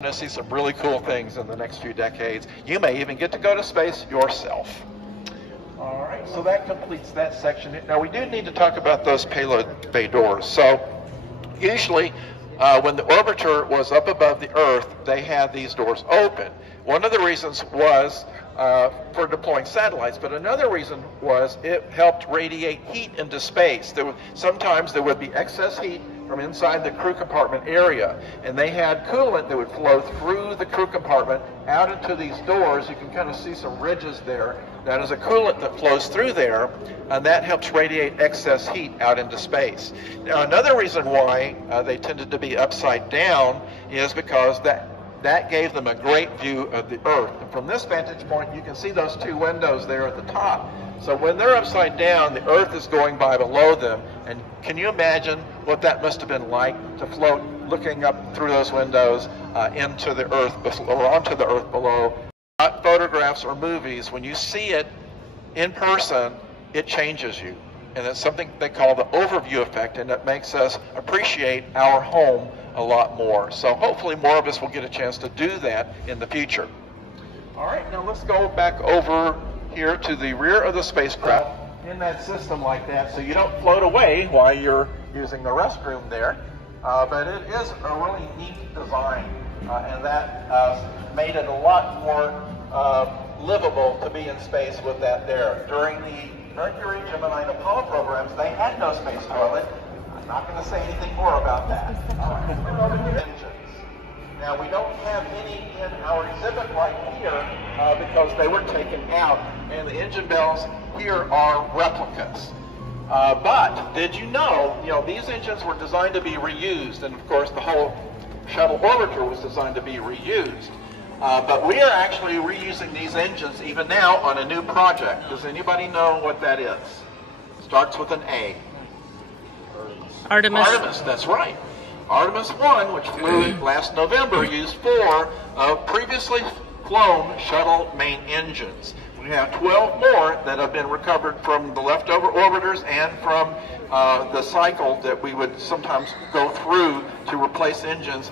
Going to see some really cool things in the next few decades. You may even get to go to space yourself. All right, so that completes that section. Now we do need to talk about those payload bay doors. So usually when the orbiter was up above the Earth, they had these doors open. One of the reasons was for deploying satellites, but another reason was it helped radiate heat into space. Sometimes there would be excess heat from inside the crew compartment area, and they had coolant that would flow through the crew compartment out into these doors. You can kind of see some ridges there. That is a coolant that flows through there, and that helps radiate excess heat out into space. Now, another reason why they tended to be upside down is because that gave them a great view of the Earth. And from this vantage point, you can see those two windows there at the top. So when they're upside down, the Earth is going by below them. And can you imagine what that must have been like to float looking up through those windows into the Earth or onto the Earth below? Not photographs or movies. When you see it in person, it changes you. And it's something they call the overview effect, and it makes us appreciate our home a lot more. So hopefully more of us will get a chance to do that in the future. All right, now let's go back over here to the rear of the spacecraft in that system like that, so you don't float away while you're using the restroom there. But it is a really neat design, and that made it a lot more livable to be in space with that there. During the Mercury, Gemini, and Apollo programs, they had no space toilet. I'm not going to say anything more about that. All right, engines. Now, we don't have any in our exhibit right here because they were taken out, and the engine bells here are replicas. But did you know, these engines were designed to be reused, and of course the whole shuttle orbiter was designed to be reused. But we are actually reusing these engines even now on a new project. Does anybody know what that is? Starts with an A. Artemis. Artemis, that's right. Artemis 1, which flew last November, used 4 of previously flown shuttle main engines. We have 12 more that have been recovered from the leftover orbiters and from the cycle that we would sometimes go through to replace engines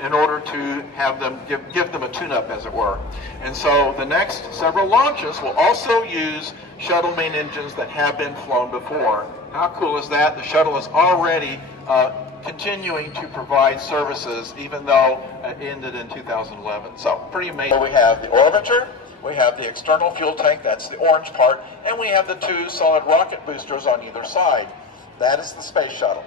in order to have them give them a tune-up, as it were. And so the next several launches will also use shuttle main engines that have been flown before. How cool is that? The shuttle is already continuing to provide services, even though it ended in 2011. So pretty amazing. We have the orbiter, we have the external fuel tank, that's the orange part, and we have the 2 solid rocket boosters on either side. That is the space shuttle.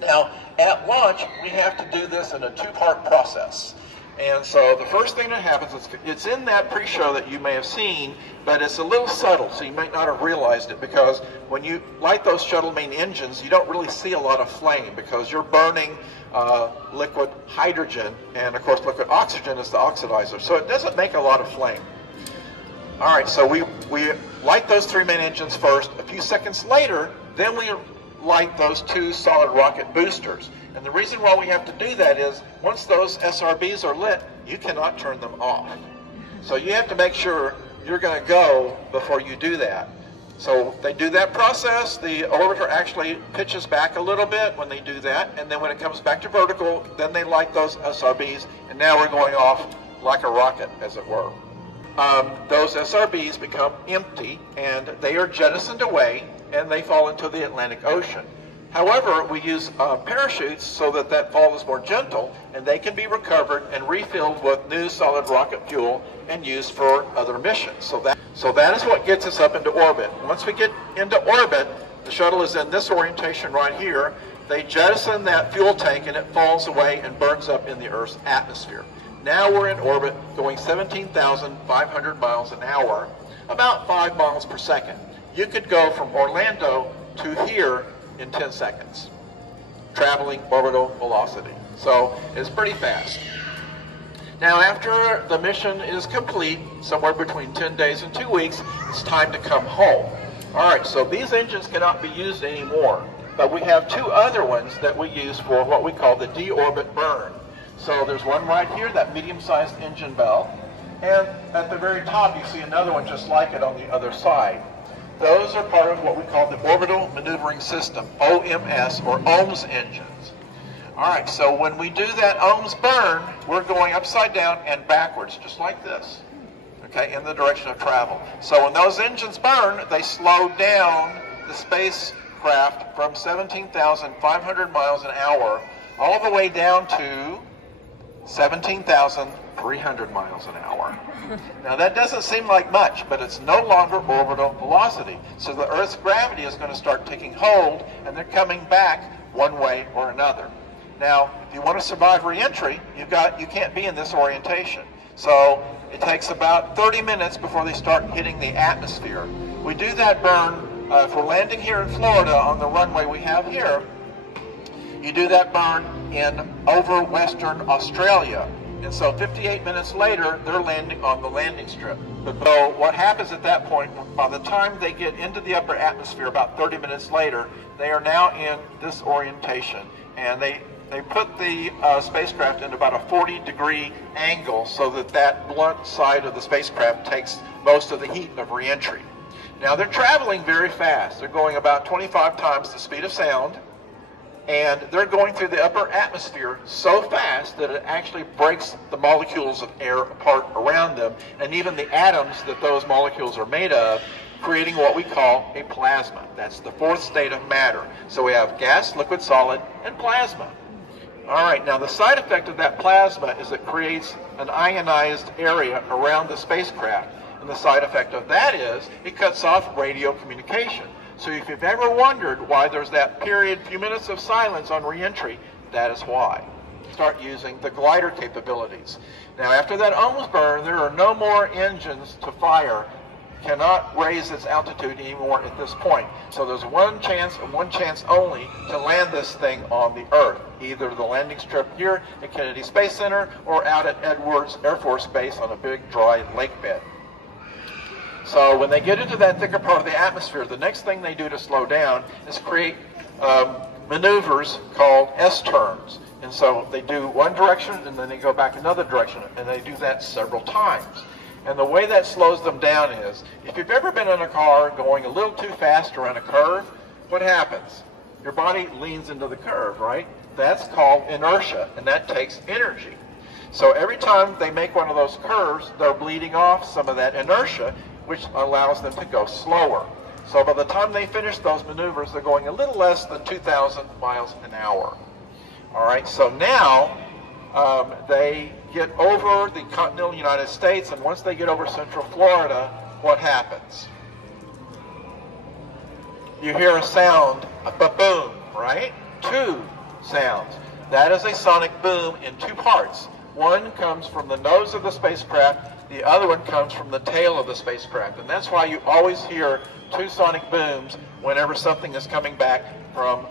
Now, at launch, we have to do this in a 2-part process. And so the first thing that happens is it's in that pre-show that you may have seen, but it's a little subtle, so you might not have realized it, because when you light those shuttle main engines, you don't really see a lot of flame because you're burning liquid hydrogen, and of course liquid oxygen is the oxidizer, so it doesn't make a lot of flame. All right, so we light those 3 main engines first. A few seconds later, then we light those 2 solid rocket boosters. And the reason why we have to do that is once those SRBs are lit, you cannot turn them off. So you have to make sure you're going to go before you do that. So they do that process. The orbiter actually pitches back a little bit when they do that, and then when it comes back to vertical, then they light those SRBs, and now we're going off like a rocket, as it were. Those SRBs become empty, and they are jettisoned away, and they fall into the Atlantic Ocean. However, we use parachutes so that that fall is more gentle, and they can be recovered and refilled with new solid rocket fuel and used for other missions. So that is what gets us up into orbit. Once we get into orbit, the shuttle is in this orientation right here. They jettison that fuel tank, and it falls away and burns up in the Earth's atmosphere. Now we're in orbit going 17,500 miles an hour, about 5 miles per second. You could go from Orlando to here in 10 seconds, traveling orbital velocity. So it's pretty fast. Now after the mission is complete, somewhere between 10 days and 2 weeks, it's time to come home. All right, so these engines cannot be used anymore, but we have 2 other ones that we use for what we call the deorbit burn. So there's one right here, that medium-sized engine bell, and at the very top you see another one just like it on the other side. Those are part of what we call the Orbital Maneuvering System, OMS, or OMS engines. All right, so when we do that ohms burn, we're going upside down and backwards, just like this, okay, in the direction of travel. So when those engines burn, they slow down the spacecraft from 17,500 miles an hour all the way down to 17,300 miles an hour. Now that doesn't seem like much, but it's no longer orbital velocity. So the Earth's gravity is going to start taking hold, and they're coming back one way or another. Now, if you want to survive re-entry, you can't be in this orientation. So it takes about 30 minutes before they start hitting the atmosphere. We do that burn, if we're landing here in Florida on the runway we have here, you do that burn over Western Australia. And so 58 minutes later, they're landing on the landing strip. So what happens at that point, by the time they get into the upper atmosphere, about 30 minutes later, they are now in this orientation. And they put the spacecraft in about a 40-degree angle so that that blunt side of the spacecraft takes most of the heat of re-entry. Now they're traveling very fast. They're going about 25 times the speed of sound, and they're going through the upper atmosphere so fast that it actually breaks the molecules of air apart around them, and even the atoms that those molecules are made of, creating what we call a plasma. That's the fourth state of matter. So we have gas, liquid, solid, and plasma. All right, now the side effect of that plasma is it creates an ionized area around the spacecraft. And the side effect of that is it cuts off radio communication. So if you've ever wondered why there's that few minutes of silence on re-entry, that is why. Start using the glider capabilities. Now after that ohms burn, there are no more engines to fire. Cannot raise its altitude anymore at this point. So there's one chance and one chance only to land this thing on the Earth, either the landing strip here at Kennedy Space Center or out at Edwards Air Force Base on a big dry lake bed. So when they get into that thicker part of the atmosphere, the next thing they do to slow down is create maneuvers called S-turns. And so they do one direction and then they go back another direction, and they do that several times. And the way that slows them down is, if you've ever been in a car going a little too fast around a curve, what happens? Your body leans into the curve, right? That's called inertia, and that takes energy. So every time they make one of those curves, they're bleeding off some of that inertia, which allows them to go slower. So by the time they finish those maneuvers, they're going a little less than 2,000 miles an hour. All right, so now they get over the continental United States, and once they get over Central Florida, what happens? You hear a sound, a ba-boom, right? Two sounds. That is a sonic boom in two parts. One comes from the nose of the spacecraft, the other one comes from the tail of the spacecraft. And that's why you always hear two sonic booms whenever something is coming back from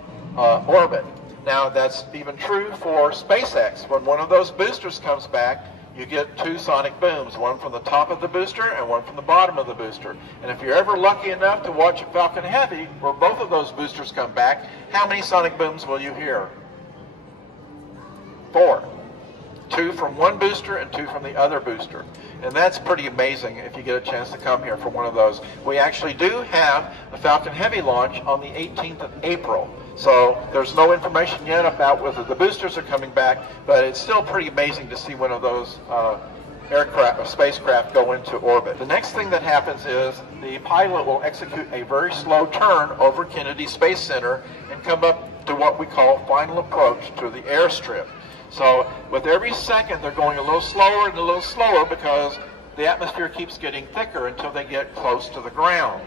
orbit. Now that's even true for SpaceX. When one of those boosters comes back, you get two sonic booms, one from the top of the booster and one from the bottom of the booster. And if you're ever lucky enough to watch Falcon Heavy, where both of those boosters come back, how many sonic booms will you hear? 4. 2 from one booster and 2 from the other booster. And that's pretty amazing if you get a chance to come here for one of those. We actually do have a Falcon Heavy launch on the 18th of April. So there's no information yet about whether the boosters are coming back, but it's still pretty amazing to see one of those aircraft or spacecraft go into orbit. The next thing that happens is the pilot will execute a very slow turn over Kennedy Space Center and come up to what we call final approach to the airstrip. So with every second they're going a little slower and a little slower because the atmosphere keeps getting thicker until they get close to the ground.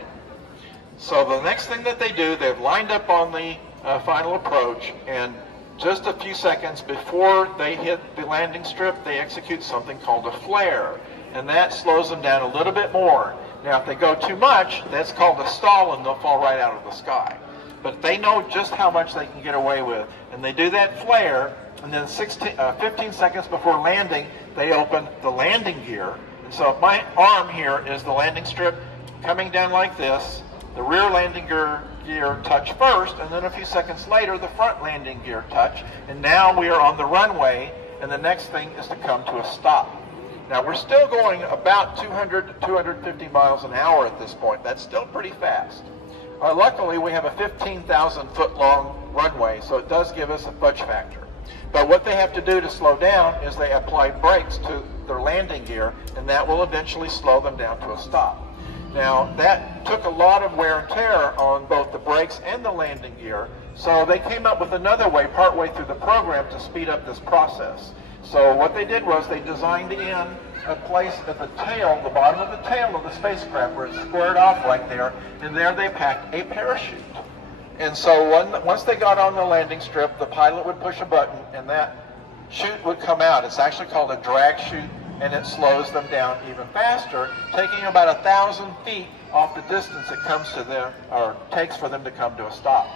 So the next thing that they do, they've lined up on the final approach, and just a few seconds before they hit the landing strip, they execute something called a flare, and that slows them down a little bit more. Now if they go too much, that's called a stall, and they'll fall right out of the sky. But they know just how much they can get away with, and they do that flare, and then 15 seconds before landing, they open the landing gear. And so if my arm here is the landing strip coming down like this, the rear landing gear touch first, and then a few seconds later the front landing gear touch, and now we are on the runway, and the next thing is to come to a stop. Now we're still going about 200 to 250 miles an hour at this point. That's still pretty fast. Luckily we have a 15,000 foot long runway, so it does give us a fudge factor. But what they have to do to slow down is they apply brakes to their landing gear, and that will eventually slow them down to a stop. Now, that took a lot of wear and tear on both the brakes and the landing gear, so they came up with another way partway through the program to speed up this process. So what they did was they designed in a place at the tail, the bottom of the tail of the spacecraft, where it's squared off right there, and there they packed a parachute. And so once they got on the landing strip, the pilot would push a button, and that chute would come out. It's actually called a drag chute, and it slows them down even faster, taking about 1,000 feet off the distance it comes to them, or takes for them to come to a stop.